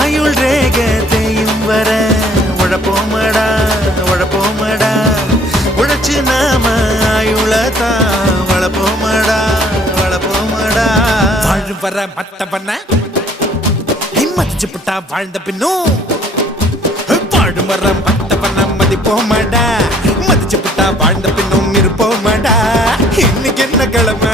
ஆயுள் ரேகத்தையும் வர உழப்போமடா உழப்போமடா உழைச்சு நாம ஆயுளத்தான் வளப்போமடா வளப்போமடா. வாழ் வர மத்த பண்ண மதிச்சு புட்டா வாழ்ந்த பின்னும் வாழும் வர மத்த பண்ண மதிப்போமடா. மதிச்சு புட்டா வாழ்ந்த பின்னும் இருப்போமடா. இன்னைக்கு என்ன கிழமை